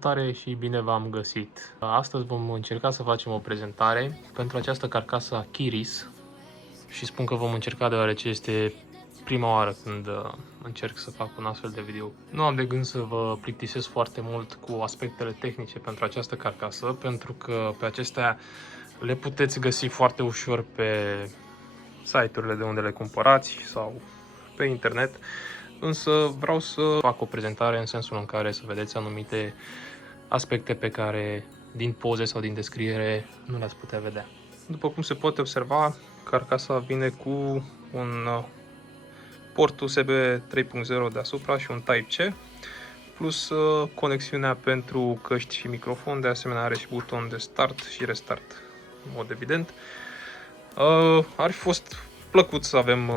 Salutare și bine v-am găsit! Astăzi vom încerca să facem o prezentare pentru această carcasă Kiris și spun că vom încerca deoarece este prima oară când încerc să fac un astfel de video. Nu am de gând să vă plictisesc foarte mult cu aspectele tehnice pentru această carcasă, pentru că pe acestea le puteți găsi foarte ușor pe site-urile de unde le cumpărați sau pe internet. Însă vreau să fac o prezentare în sensul în care să vedeți anumite aspecte pe care din poze sau din descriere nu le-ați putea vedea. După cum se poate observa, carcasa vine cu un port USB 3.0 deasupra și un Type-C, plus conexiunea pentru căști și microfon. De asemenea are și buton de start și restart, în mod evident. Ar fi fost plăcut să avem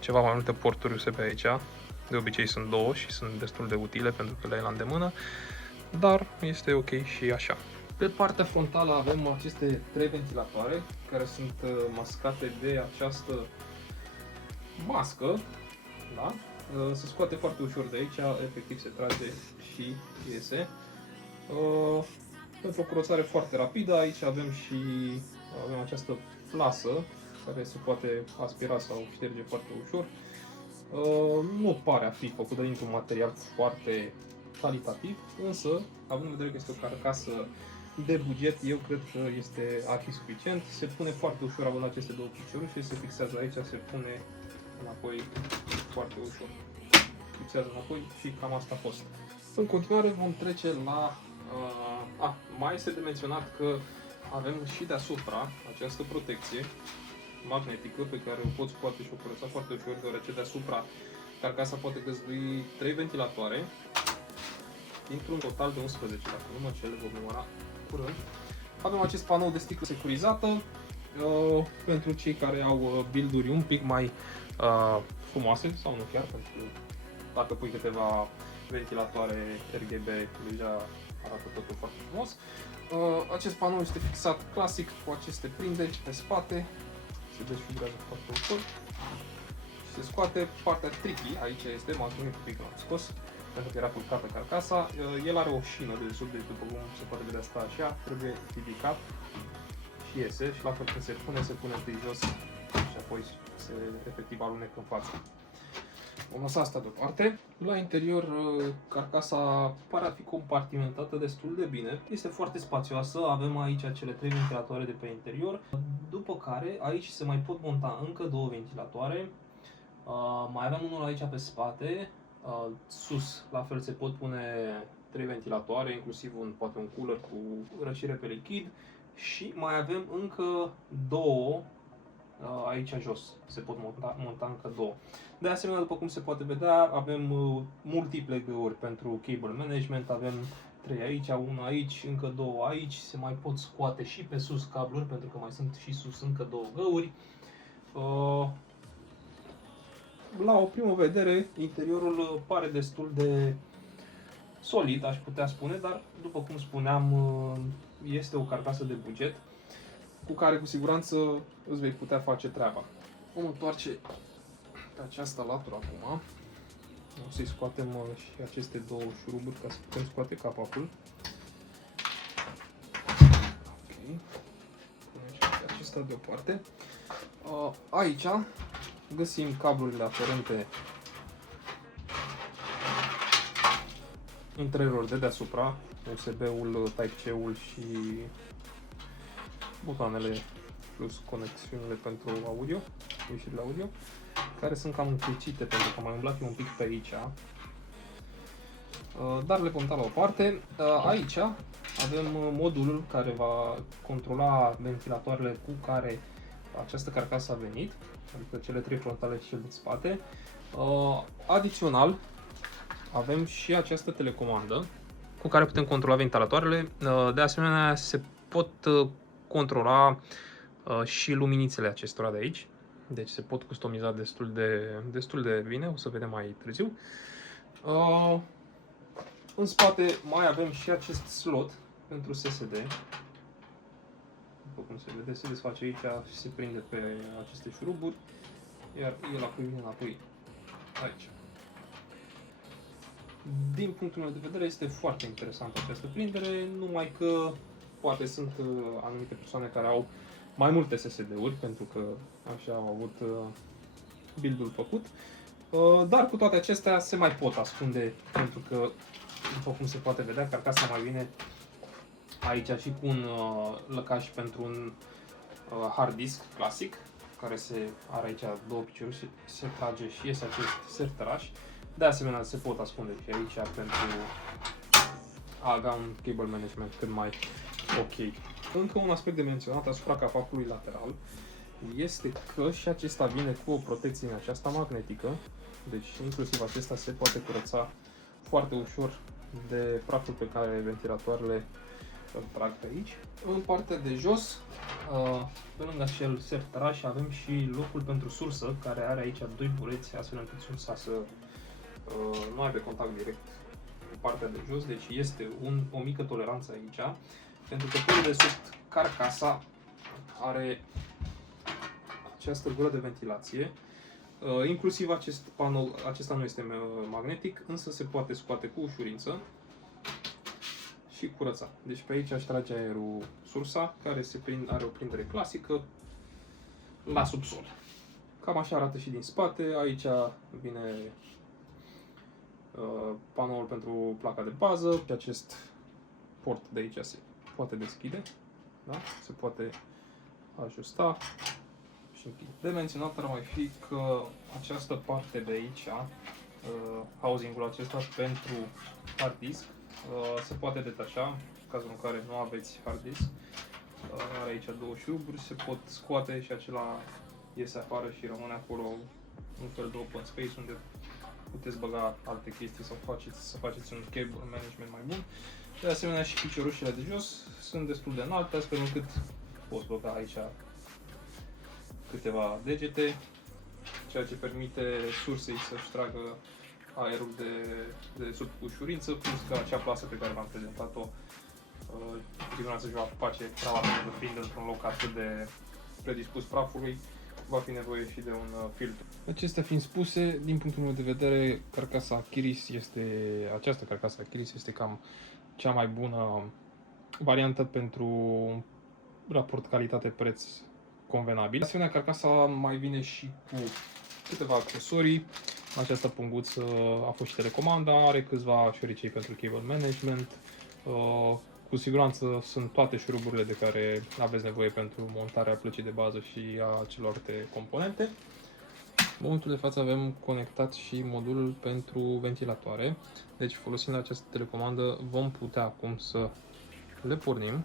ceva mai multe porturi USB aici. De obicei sunt două și sunt destul de utile pentru că le ai la îndemână, dar este ok și așa. Pe partea frontală avem aceste trei ventilatoare care sunt mascate de această mască, da? Se scoate foarte ușor de aici, efectiv se trage și iese. Pentru o curățare foarte rapidă, aici avem această plasă care se poate aspira sau șterge foarte ușor. Nu pare a fi făcută dintr-un material foarte calitativ, însă, având în vedere că este o carcasă de buget, eu cred că ar fi suficient. Se pune foarte ușor având aceste două picioruși și se fixează aici, se pune înapoi foarte ușor. Fixează înapoi și cam asta a fost. În continuare vom trece la... mai este de menționat că avem și deasupra această protecție magnetică pe care o pot scoate și o curăța foarte ușor, deoarece deasupra carcasa poate găzdui 3 ventilatoare dintr-un total de 11, dacă nu mă înșel, vom număra curând. Avem acest panou de sticlă securizată pentru cei care au build-uri un pic mai frumoase, sau nu chiar, pentru că dacă pui câteva ventilatoare RGB deja arată totul foarte frumos. Acest panou este fixat clasic cu aceste prinderi pe spate. Se desfigurează foarte ușor și se scoate. Partea tricky, aici este, m-am gândit un pic, l-am scos pentru că era culcată carcasa. El are o șină de sub, deci după cum se poate vedea asta așa, trebuie ridicat și iese și la fel când se pune întâi jos și apoi se efectiv alunecă în față. Vom lăsa asta deoparte. La interior, carcasa pare a fi compartimentată destul de bine. Este foarte spațioasă, avem aici cele 3 ventilatoare de pe interior, după care aici se mai pot monta încă 2 ventilatoare. Mai avem unul aici pe spate, sus la fel se pot pune 3 ventilatoare, inclusiv poate un cooler cu răcire pe lichid și mai avem încă 2 aici jos, se pot monta încă 2. De asemenea, după cum se poate vedea, avem multiple găuri pentru cable management, avem 3 aici, 1 aici, încă 2 aici, se mai pot scoate și pe sus cabluri, pentru că mai sunt și sus încă 2 găuri. La o primă vedere, interiorul pare destul de solid, aș putea spune, dar după cum spuneam, este o carcasă de buget cu care cu siguranță îți vei putea face treaba. Vom întoarce pe această latură acum. O să-i scoatem și aceste două șuruburi ca să putem scoate capacul. Ok. Punem și acesta deoparte. Aici găsim cablurile aferente intrărilor de deasupra, USB-ul, Type-C-ul și butoanele plus conexiunile pentru audio, ieșirile audio, care sunt cam încrucite pentru că mai umblat un pic pe aici, dar le vom da la o parte. Aici avem modulul care va controla ventilatoarele cu care această carcasă a venit, adică cele 3 frontale și cel din spate. Adițional, avem și această telecomandă cu care putem controla ventilatoarele. De asemenea, se pot controla și luminițele acestora de aici. Deci se pot customiza destul de bine, o să vedem mai târziu. În spate mai avem și acest slot pentru SSD. După cum se vede, se desface aici și se prinde pe aceste șuruburi, iar el apoi vine înapoi aici. Din punctul meu de vedere este foarte interesantă această prindere, numai că poate sunt anumite persoane care au mai multe SSD-uri, pentru că așa au avut build-ul făcut. Dar cu toate acestea se mai pot ascunde, pentru că, după cum se poate vedea, carcasa mai vine aici și cu un lăcaș pentru un hard disk clasic, care are aici două picioruri, se trage și iese acest sertăraș. De asemenea, se pot ascunde și aici pentru a avea un cable management cât mai ok. Încă un aspect de menționat asupra capacului lateral este că și acesta vine cu o protecție în aceasta magnetică, deci inclusiv acesta se poate curăța foarte ușor de praful pe care ventilatoarele îl trag pe aici. În partea de jos, pe lângă acel sertăraș, avem și locul pentru sursă, care are aici doi bureți, astfel încât sursa să nu aibă contact direct cu partea de jos, deci este o mică toleranță aici, pentru că pe dedesubt carcasa are această gură de ventilație, inclusiv acest panou, acesta nu este magnetic, însă se poate scoate cu ușurință și curăța. Deci pe aici aș trage aerul sursa, care are o prindere clasică la subsol. Cam așa arată și din spate. Aici vine panoul pentru placa de bază și acest port de aici se poate deschide, da? Se poate ajusta și închide. De menționat ar mai fi că această parte de aici, housing-ul acesta pentru hard disk, se poate detașa în cazul în care nu aveți hard disk. Are aici două șuruburi, se pot scoate și acela iese afară și rămâne acolo un fel de open space unde puteți băga alte chestii sau să faceți un cable management mai bun. De asemenea și piciorușele de jos sunt destul de înalte, astfel încât poți băga aici câteva degete, ceea ce permite sursei să-și tragă aerul de sub ușurință, plus că acea plasă pe care v-am prezentat-o, cu siguranță își va face trava de prinde într-un loc atât de predispus prafului, va fi nevoie și de un filtru. Acestea fiind spuse, din punctul meu de vedere, această carcasă Achiris este cam cea mai bună variantă pentru raport calitate-preț convenabil. De asemenea, carcasa mai vine și cu câteva accesorii. Această punguță a fost și telecomanda, are câțiva șoricei pentru cable management. Cu siguranță sunt toate șuruburile de care aveți nevoie pentru montarea plăcii de bază și a celorlalte componente. În momentul de față avem conectat și modulul pentru ventilatoare. Deci folosind această telecomandă vom putea acum să le pornim.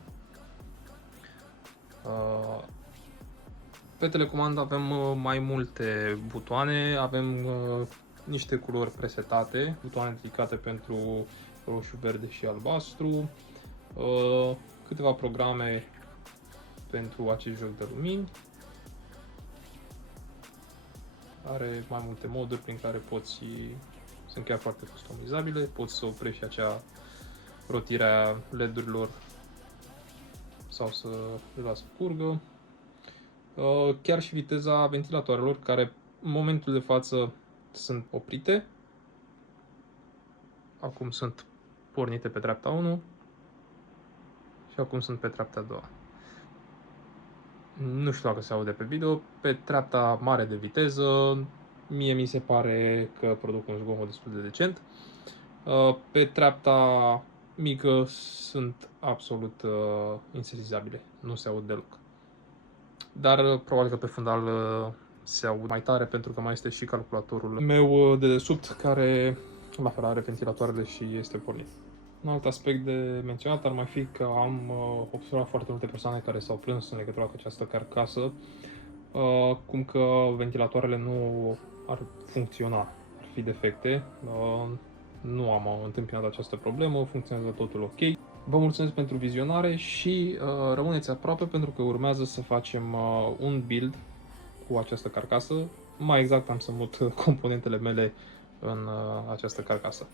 Pe telecomandă avem mai multe butoane, avem niște culori presetate, butoane dedicate pentru roșu, verde și albastru, câteva programe pentru acest joc de lumini. Are mai multe moduri prin care sunt chiar foarte customizabile, poți să oprești și acea rotire a LED-urilor sau să le las să curgă. Chiar și viteza ventilatoarelor, care în momentul de față sunt oprite. Acum sunt pornite pe treapta 1 și acum sunt pe treapta 2. Nu știu dacă se aude pe video. Pe treapta mare de viteză, mie mi se pare că produc un zgomot destul de decent. Pe treapta mică sunt absolut insesizabile, nu se aud deloc. Dar probabil că pe fundal se aud mai tare, pentru că mai este și calculatorul meu de dedesubt, care la fel are ventilatoarele și este pornit. Un alt aspect de menționat ar mai fi că am observat foarte multe persoane care s-au plâns în legătură cu această carcasă, cum că ventilatoarele nu ar funcționa, ar fi defecte. Nu am întâmpinat această problemă, funcționează totul ok. Vă mulțumesc pentru vizionare și rămâneți aproape, pentru că urmează să facem un build cu această carcasă. Mai exact am să mut componentele mele în această carcasă.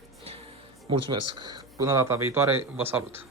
Mulțumesc! Până data viitoare, vă salut!